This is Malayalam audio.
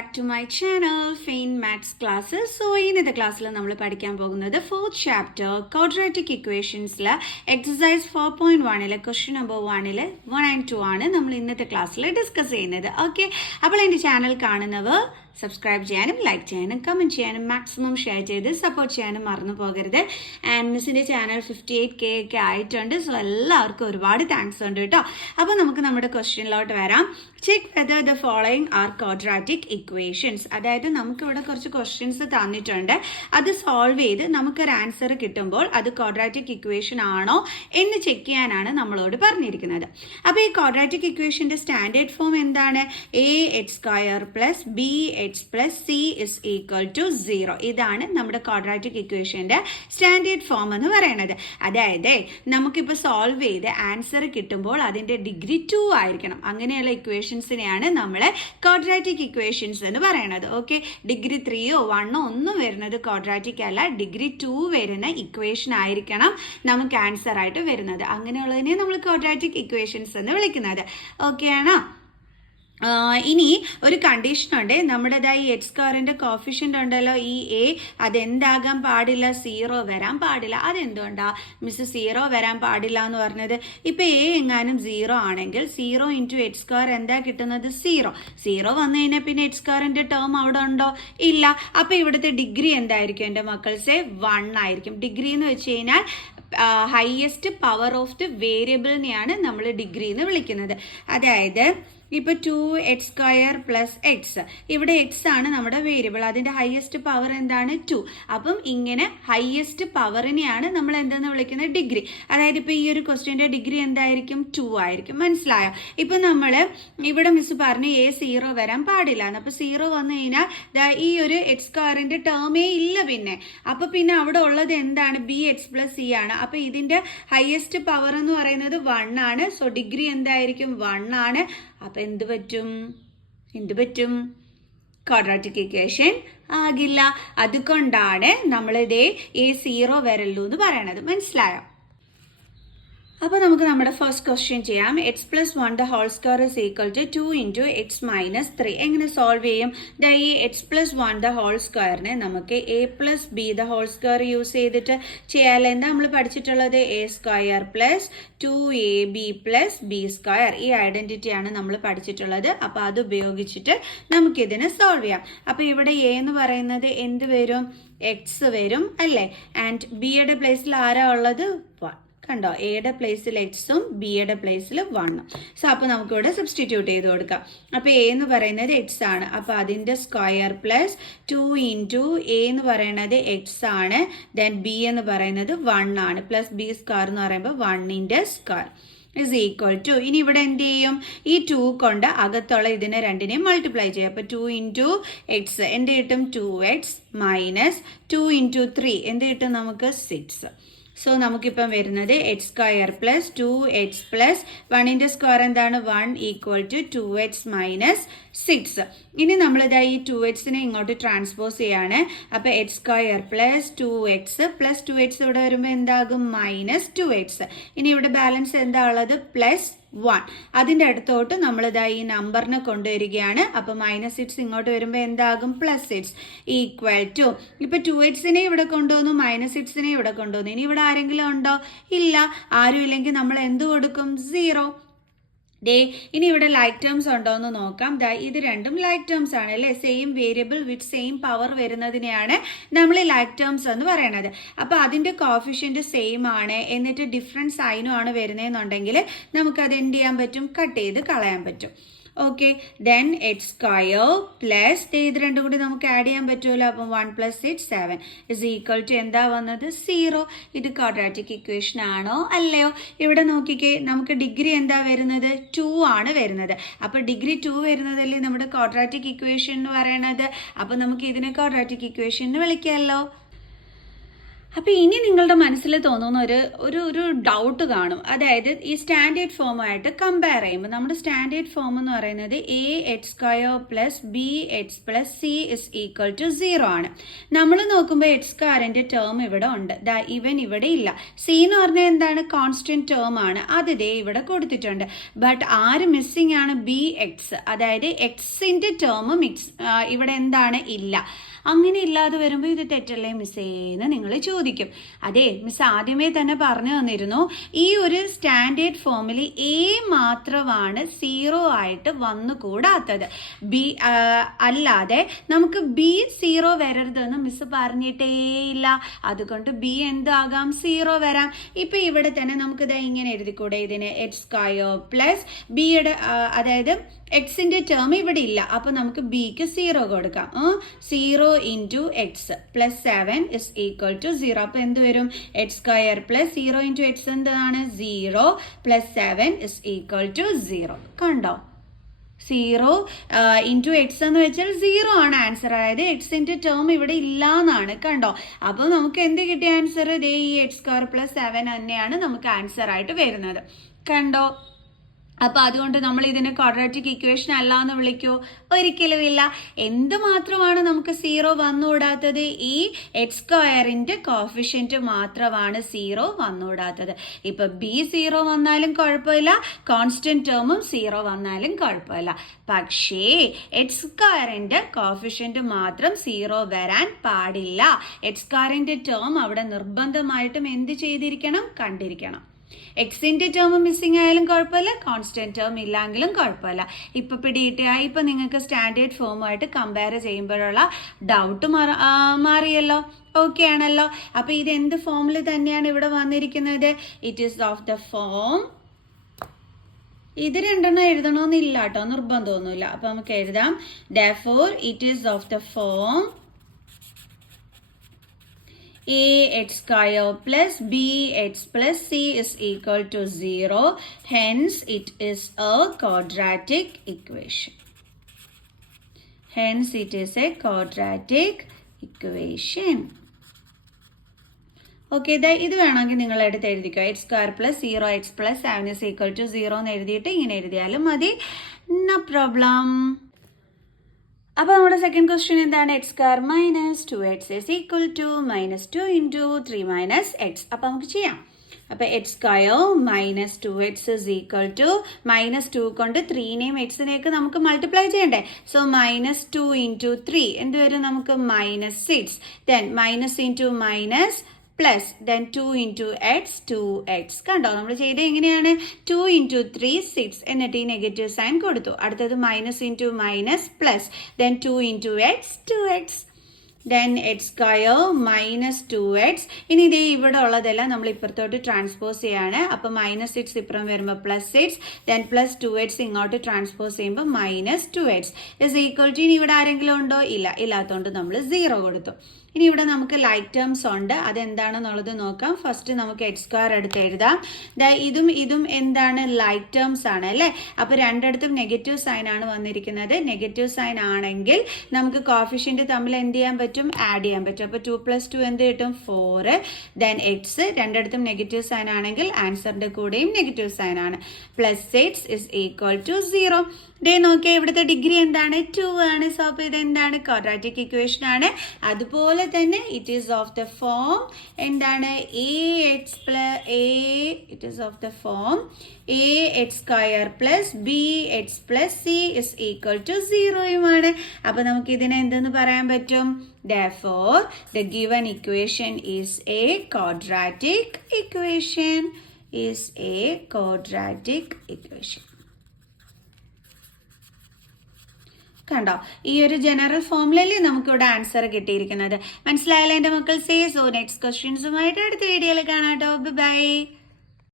back to my channel, Fain Maths Classes. So, ഇന്നത്തെ ക്ലാസ്സിൽ നമ്മൾ പഠിക്കാൻ പോകുന്നത് 4th chapter quadratic equations exercise 4.1 question number 1 1 and 2 ആണ് നമ്മൾ ഇന്നത്തെ ക്ലാസ്സിൽ ഡിസ്കസ് ചെയ്യുന്നത്. ഓക്കെ, അപ്പോൾ എൻ്റെ ചാനൽ കാണുന്നവർ സബ്സ്ക്രൈബ് ചെയ്യാനും ലൈക്ക് ചെയ്യാനും കമൻറ്റ് ചെയ്യാനും മാക്സിമം ഷെയർ ചെയ്ത് സപ്പോർട്ട് ചെയ്യാനും മറന്നു പോകരുത്. ആൻഡ് മിസ്സിൻ്റെ ചാനൽ 58K ഒക്കെ ആയിട്ടുണ്ട്. സോ എല്ലാവർക്കും ഒരുപാട് താങ്ക്സ് ഉണ്ട് കേട്ടോ. അപ്പോൾ നമുക്ക് നമ്മുടെ ക്വസ്റ്റ്യനിലോട്ട് വരാം. Check whether the following are quadratic equations. അതായത് നമുക്കിവിടെ കുറച്ച് ക്വസ്റ്റ്യൻസ് തന്നിട്ടുണ്ട്. അത് സോൾവ് ചെയ്ത് നമുക്കൊരു ആൻസർ കിട്ടുമ്പോൾ അത് ക്വാഡ്രാറ്റിക് ഇക്വേഷൻ ആണോ എന്ന് ചെക്ക് ചെയ്യാനാണ് നമ്മളോട് പറഞ്ഞിരിക്കുന്നത്. അപ്പോൾ ഈ ക്വാഡ്രാറ്റിക് ഇക്വേഷൻ്റെ സ്റ്റാൻഡേർഡ് ഫോം എന്താണ്? ax² plus bx plus c is equal to 0. ഇതാണ് നമ്മുടെ ക്വാഡ്രാറ്റിക് ഇക്വേഷൻ്റെ സ്റ്റാൻഡേർഡ് ഫോം എന്ന് പറയുന്നത്. അതായത് നമുക്കിപ്പോൾ സോൾവ് ചെയ്ത് ആൻസർ കിട്ടുമ്പോൾ അതിൻ്റെ ഡിഗ്രി 2 ആയിരിക്കണം. അങ്ങനെയുള്ള ഇക്വേഷൻസിനെയാണ് നമ്മൾ ക്വാഡ്രാറ്റിക് ഇക്വേഷൻസ് എന്ന് പറയുന്നത്. ഓക്കെ, ഡിഗ്രി 3യോ 1ഓ ഒന്നും വരുന്നത് ക്വാഡ്രാറ്റിക് അല്ല, ഡിഗ്രി 2 വരുന്ന ഇക്വേഷൻ ആയിരിക്കണം നമുക്ക് ആൻസർ ആയിട്ട് വരുന്നത്. അങ്ങനെയുള്ളതിനെ നമ്മൾ ക്വാഡ്രാറ്റിക് ഇക്വേഷൻസ് എന്ന് വിളിക്കുന്നത്. ഓക്കെ ആണോ? ഇനി ഒരു കണ്ടീഷനുണ്ട്. നമ്മുടേതായി x² കോഫിഷ്യൻ്റ് ഉണ്ടല്ലോ, ഈ a അതെന്താകാൻ പാടില്ല? 0 വരാൻ പാടില്ല. അതെന്തുകൊണ്ടാ മിസ് 0 വരാൻ പാടില്ല എന്ന് പറഞ്ഞത്? ഇപ്പം a എങ്ങാനും 0 ആണെങ്കിൽ 0 × x² എന്താ കിട്ടുന്നത്? 0 വന്നു കഴിഞ്ഞാൽ പിന്നെ x² ടേം അവിടെ ഉണ്ടോ? ഇല്ല. അപ്പം ഇവിടുത്തെ ഡിഗ്രി എന്തായിരിക്കും എൻ്റെ മക്കൾസെ? 1 ആയിരിക്കും. ഡിഗ്രി എന്ന് വെച്ച് കഴിഞ്ഞാൽ ഹയസ്റ്റ് പവർ ഓഫ് ദി വേരിയബിളിനെയാണ് നമ്മൾ ഡിഗ്രി എന്ന് വിളിക്കുന്നത്. അതായത് ഇപ്പോൾ 2x² പ്ലസ് എക്സ്, ഇവിടെ എക്സ് ആണ് നമ്മുടെ വേരിയബിൾ, അതിൻ്റെ ഹയസ്റ്റ് പവർ എന്താണ്? 2. അപ്പം ഇങ്ങനെ ഹയസ്റ്റ് പവറിനെയാണ് നമ്മൾ എന്തെന്ന് വിളിക്കുന്നത്? ഡിഗ്രി. അതായത് ഇപ്പോൾ ഈ ഒരു ക്വസ്റ്റ്യൻ്റെ ഡിഗ്രി എന്തായിരിക്കും? 2 ആയിരിക്കും. മനസ്സിലായോ? ഇപ്പം നമ്മൾ ഇവിടെ മിസ് പറഞ്ഞു a 0 വരാൻ പാടില്ല എന്ന്. അപ്പോൾ 0 വന്നു കഴിഞ്ഞാൽ ഈ ഒരു x² ടേമേ ഇല്ല പിന്നെ. അപ്പോൾ പിന്നെ അവിടെ ഉള്ളത് എന്താണ്? bx പ്ലസ് c ആണ്. അപ്പോൾ ഇതിൻ്റെ ഹയസ്റ്റ് പവർ എന്ന് പറയുന്നത് 1 ആണ്. സോ ഡിഗ്രി എന്തായിരിക്കും? 1 ആണ്. അപ്പം എന്ത് പറ്റും? ക്വാഡ്രാറ്റിക് ഇക്വേഷൻ ആകില്ല. അതുകൊണ്ടാണ് നമ്മളിതേ a 0 വരല്ലോ എന്ന് പറയണത്. മനസ്സിലായോ? അപ്പോൾ നമുക്ക് നമ്മുടെ ഫസ്റ്റ് ക്വസ്റ്റ്യൻ ചെയ്യാം. x + 1 2 = 2 × x - 3. എങ്ങനെ സോൾവ് ചെയ്യും? ഈ x + 1 2 നമുക്ക് a + b 2 യൂസ് ചെയ്തിട്ട് ചെയ്യാമല്ലോ. എന്താ നമ്മൾ പഠിച്ചിട്ടുള്ളത്? a² + 2ab + b². ഈ ഐഡൻറ്റിറ്റിയാണ് നമ്മൾ പഠിച്ചിട്ടുള്ളത്. അപ്പോൾ അത് ഉപയോഗിച്ചിട്ട് നമുക്കിതിനെ സോൾവ് ചെയ്യാം. അപ്പോൾ ഇവിടെ a എന്ന് പറയുന്നത് എന്ത് വരും? x വരും അല്ലേ? ആൻഡ് ബിയുടെ പ്ലേസിൽ ആരാ ഉള്ളത്? 1. കണ്ടോ, എയുടെ പ്ലേസിൽ എക്സും ബിയുടെ പ്ലേസിൽ 1ഉം. സോ അപ്പോൾ നമുക്കിവിടെ സബ്സ്റ്റിറ്റ്യൂട്ട് ചെയ്ത് കൊടുക്കാം. അപ്പോൾ എ എന്ന് പറയുന്നത് എക്സ് ആണ്. അപ്പോൾ അതിൻ്റെ സ്ക്വയർ പ്ലസ് 2 × എ എന്ന് പറയുന്നത് എക്സ് ആണ്. ദെൻ ബി എന്ന് പറയുന്നത് 1 ആണ്. പ്ലസ് b² എന്ന് പറയുമ്പോൾ 1ൻ്റെ സ്ക്വയർ ഇസ് ഈക്വൽ ടു, ഇനി ഇവിടെ എന്ത് ചെയ്യും? ഈ 2 കൊണ്ട് അകത്തുള്ള ഇതിനെ രണ്ടിനെയും മൾട്ടിപ്ലൈ ചെയ്യും. അപ്പോൾ 2 × x എന്ത് കിട്ടും? 2x മൈനസ് 2 × 3 എന്ത് കിട്ടും നമുക്ക്? 6. സോ നമുക്കിപ്പം വരുന്നത് x² plus 2x plus 1ൻ്റെ square എന്താണ്? 1 ഈക്വൽ ടു 2x മൈനസ് 6. ഇനി നമ്മളിതാ ഈ 2xനെ ഇങ്ങോട്ട് ട്രാൻസ്പോസ് ചെയ്യാണ്. അപ്പോൾ x² plus 2x plus 2x ഇവിടെ വരുമ്പോൾ എന്താകും? Minus 2x. ഇനി ഇവിടെ ബാലൻസ് എന്താ ഉള്ളത്? പ്ലസ് 1. അതിൻ്റെ അടുത്തോട്ട് നമ്മളിതാ ഈ നമ്പറിനെ കൊണ്ടുവരികയാണ്. അപ്പോൾ -6 ഇങ്ങോട്ട് വരുമ്പോൾ എന്താകും? +6 ഈക്വൽ ടു, ഇപ്പോൾ 2xനെ ഇവിടെ കൊണ്ടുവന്നു, -6നെ ഇവിടെ കൊണ്ടുവന്നു. ഇനി ഇവിടെ ആരെങ്കിലും ഉണ്ടോ? ഇല്ല. ആരും ഇല്ലെങ്കിൽ നമ്മൾ എന്ത് കൊടുക്കും? 0. ഇനി ഇവിടെ ലൈക്ക് ടേംസ് ഉണ്ടോ എന്ന് നോക്കാം. ഇത് രണ്ടും ലൈക്ക് ടേംസ് ആണ് അല്ലേ? Same variable with same power വരുന്നതിനെയാണ് നമ്മൾ ലൈക്ക് ടേംസ് എന്ന് പറയുന്നത്. അപ്പോൾ അതിൻ്റെ കോഫിഷ്യൻ്റ് സെയിം ആണ്, എന്നിട്ട് ഡിഫറെൻറ്റ് സൈനും ആണ് വരുന്നതെന്നുണ്ടെങ്കിൽ നമുക്കത് എന്ത് ചെയ്യാൻ പറ്റും? കട്ട് ചെയ്ത് കളയാൻ പറ്റും. ഓക്കെ, ദെൻ x² പ്ലസ് ഇത് രണ്ടും കൂടി നമുക്ക് ആഡ് ചെയ്യാൻ പറ്റുമല്ലോ. അപ്പം 1 + 6 7 ഇസ് ഈക്വൽ ടു എന്താ വന്നത്? 0. ഇത് ക്വാഡ്രാറ്റിക് ഇക്വേഷൻ ആണോ അല്ലയോ? ഇവിടെ നോക്കിക്കേ, നമുക്ക് ഡിഗ്രി എന്താ വരുന്നത്? 2 ആണ് വരുന്നത്. അപ്പോൾ ഡിഗ്രി 2 വരുന്നതല്ലേ നമ്മുടെ ക്വാഡ്രാറ്റിക് ഇക്വേഷൻ എന്ന് പറയണത്. അപ്പോൾ നമുക്ക് ഇതിനെ ക്വാഡ്രാറ്റിക് ഇക്വേഷൻ എന്ന് വിളിക്കാമല്ലോ. അപ്പോൾ ഇനി നിങ്ങളുടെ മനസ്സിൽ തോന്നുന്ന ഒരു ഡൗട്ട് കാണും. അതായത് ഈ സ്റ്റാൻഡേർഡ് ഫോമുമായിട്ട് കമ്പയർ ചെയ്യുമ്പോൾ നമ്മുടെ സ്റ്റാൻഡേർഡ് ഫോം എന്ന് പറയുന്നത് a(x² + b(x + c) = 0 ആണ്. നമ്മൾ നോക്കുമ്പോൾ x² ടേം ഇവിടെ ഉണ്ട്, ഇവൻ ഇവിടെ ഇല്ല. c എന്ന് പറഞ്ഞാൽ എന്താണ്? കോൺസ്റ്റന്റ് ടേം ആണ്, അത് ദേ ഇവിടെ കൊടുത്തിട്ടുണ്ട്. ബട്ട് ആര് മിസ്സിംഗ് ആണ്? bx, അതായത് എക്സിന്റെ ടേം ഇവിടെ എന്താണ്? ഇല്ല. അങ്ങനെ ഇല്ലാതെ വരുമ്പോൾ ഇത് തെറ്റല്ലേ മിസ്സേന്ന് നിങ്ങൾ ചോദിക്കും. അതെ, മിസ് ആദ്യമേ തന്നെ പറഞ്ഞു തന്നിരുന്നു, ഈ ഒരു സ്റ്റാൻഡേർഡ് ഫോമിൽ എ മാത്രമാണ് 0 ആയിട്ട് വന്നുകൂടാത്തത്. ബി അല്ലാതെ നമുക്ക് ബി 0 വരരുതെന്ന് മിസ് പറഞ്ഞിട്ടേ ഇല്ല. അതുകൊണ്ട് ബി എന്താകാം? 0 വരാം. ഇപ്പൊ ഇവിടെ തന്നെ നമുക്കിത് ഇങ്ങനെ എഴുതിക്കൂടെ? ഇതിന് x² പ്ലസ് ബിയുടെ അതായത് എക്സിന്റെ ടേം ഇവിടെ ഇല്ല, അപ്പൊ നമുക്ക് ബിക്ക് 0 കൊടുക്കാം. 0 × x + 7 = 0. അപ്പൊ എന്ത് വരും? x² + 0 × x എന്താണ്? 0 + 7 = 0. കണ്ടോ? 0 × x എന്ന് വെച്ചാൽ 0 ആണ് ആൻസർ. അതായത് എക്സിന്റെ ടേം ഇവിടെ ഇല്ല എന്നാണ്. കണ്ടോ? അപ്പോൾ നമുക്ക് എന്ത് കിട്ടിയ ആൻസർ? ദേ ഈ x² + 7 തന്നെയാണ് നമുക്ക് ആൻസർ ആയിട്ട് വരുന്നത്. കണ്ടോ? അപ്പോൾ അതുകൊണ്ട് നമ്മൾ ഇതിനെ ക്വാഡ്രാറ്റിക് ഇക്വേഷൻ അല്ല എന്ന് വിളിക്കൂ? ഒരിക്കലും ഇല്ല. എന്ത് മാത്രമാണ് നമുക്ക് 0 വന്നുകൂടാത്തത്? ഈ x² കോഫിഷ്യന്റ് മാത്രമാണ് 0 വന്നുകൂടാത്തത്. ഇപ്പൊ b 0 വന്നാലും കുഴപ്പമില്ല, കോൺസ്റ്റന്റ് ടേമും 0 വന്നാലും കുഴപ്പമില്ല. പക്ഷേ x² കോഫിഷ്യന്റ് മാത്രം 0 വരാൻ പാടില്ല. x² ടേം അവിടെ നിർബന്ധമായിട്ടും എന്ത് ചെയ്തിരിക്കണം? കണ്ടിരിക്കണം. എക്സിന്റെ ടേം മിസ്സിംഗ് ആയാലും കുഴപ്പമില്ല, കോൺസ്റ്റന്റ് ടേം ഇല്ലെങ്കിലും കുഴപ്പമില്ല. ഇപ്പൊ പിടിയിട്ടാ? ഇപ്പൊ നിങ്ങൾക്ക് സ്റ്റാൻഡേർഡ് ഫോമുമായിട്ട് കമ്പയർ ചെയ്യുമ്പോഴുള്ള ഡൗട്ട് മാറിയല്ലോ? ഓക്കെ ആണല്ലോ? അപ്പൊ ഇത് എന്ത് ഫോമിൽ തന്നെയാണ് ഇവിടെ വന്നിരിക്കുന്നത്? It is of the form. ഇത് രണ്ടെണ്ണം എഴുതണമെന്നില്ല കേട്ടോ, നിർബന്ധമൊന്നുമില്ല. അപ്പൊ നമുക്ക് എഴുതാം, therefore it is of the form ax² plus bx plus c = 0. Hence, it is a quadratic equation. Hence, it is a quadratic equation. Okay, ഇത് വേണമെങ്കിൽ നിങ്ങൾ എടുത്ത് എഴുതിക്കോ. x² + 0x + 7 = 0 എന്ന് എഴുതിയിട്ട് ഇങ്ങനെ എഴുതിയാലും മതി. No problem. അപ്പോൾ നമ്മുടെ സെക്കൻഡ് ക്വസ്റ്റ്യൻ എന്താണ്? x² - 2x = -2 × 3 - x. അപ്പോൾ നമുക്ക് ചെയ്യാം. അപ്പോൾ x² - 2x -2 കൊണ്ട് 3നെയും xനെയൊക്കെ നമുക്ക് മൾട്ടിപ്ലൈ ചെയ്യണ്ടേ? സോ -2 × 3 എന്ത് വരും? നമുക്ക് -6. Then -× plus then 2 × x 2x. കണ്ടോ? നമ്മൾ ചെയ്ത് എങ്ങനെയാണ്? 2 × 3 6 എന്നിട്ട് ഈ നെഗറ്റീവ് സൈൻ കൊടുത്തു. അടുത്തത് -× plus then 2 × x 2x. Then x² - 2x. ഇനി ഇതേ ഇവിടെ ഉള്ളതെല്ലാം നമ്മൾ ഇപ്പുറത്തോട്ട് ട്രാൻസ്പോസ് ചെയ്യാണ്. അപ്പോൾ -6 ഇപ്പുറം വരുമ്പോൾ +6, ദെൻ + 2x ഇങ്ങോട്ട് ട്രാൻസ്പോസ് ചെയ്യുമ്പോൾ -2x = ഇനി ഇവിടെ ആരെങ്കിലും ഉണ്ടോ? ഇല്ല. ഇല്ലാത്തതുകൊണ്ട് നമ്മൾ 0 കൊടുത്തു. ഇനി ഇവിടെ നമുക്ക് ലൈക്ക് ടേംസ് ഉണ്ട്, അതെന്താണെന്നുള്ളത് നോക്കാം. ഫസ്റ്റ് നമുക്ക് x² എടുത്ത് എഴുതാം. ഇതും എന്താണ്? ലൈക്ക് ടേംസ് ആണ് അല്ലേ? അപ്പോൾ രണ്ടിടത്തും നെഗറ്റീവ് സൈൻ ആണ് വന്നിരിക്കുന്നത്. നെഗറ്റീവ് സൈൻ ആണെങ്കിൽ നമുക്ക് കോഫിഷ്യന്റ് തമ്മിൽ എന്ത് ചെയ്യാൻ പറ്റും? ആഡ് ചെയ്യാൻ പറ്റും. അപ്പോൾ 2 + 2 എന്ത് കിട്ടും? 4. ദെൻ x രണ്ടിടത്തും നെഗറ്റീവ് സൈൻ ആണെങ്കിൽ ആൻസറിന്റെ കൂടെയും നെഗറ്റീവ് സൈൻ ആണ്. +6 = 0. ദേ നോക്കിയാൽ ഇവിടുത്തെ ഡിഗ്രി എന്താണ്? 2 ആണ്. സോ അപ്പോൾ ഇതെന്താണ്? ക്വാഡ്രാറ്റിക് ഇക്വേഷൻ ആണ്. അതുപോലെ തന്നെ it is of the form എന്താണ്? It is of the form ax² plus bx plus c = 0 അപ്പോൾ നമുക്ക് ഇതിനെ എന്തെന്ന് പറയാൻ പറ്റും? Therefore, the given equation is a quadratic equation. കണ്ടോ? ഈ ഒരു ജനറൽ ഫോമിലല്ലേ നമുക്കിവിടെ ആൻസർ കിട്ടിയിരിക്കുന്നത്. മനസ്സിലായല്ലോ എൻ്റെ മക്കൾ? സോ നെക്സ്റ്റ് ക്വസ്റ്റ്യൻസുമായിട്ട് അടുത്ത വീഡിയോയിൽ കാണാം കേട്ടോ. ബൈ.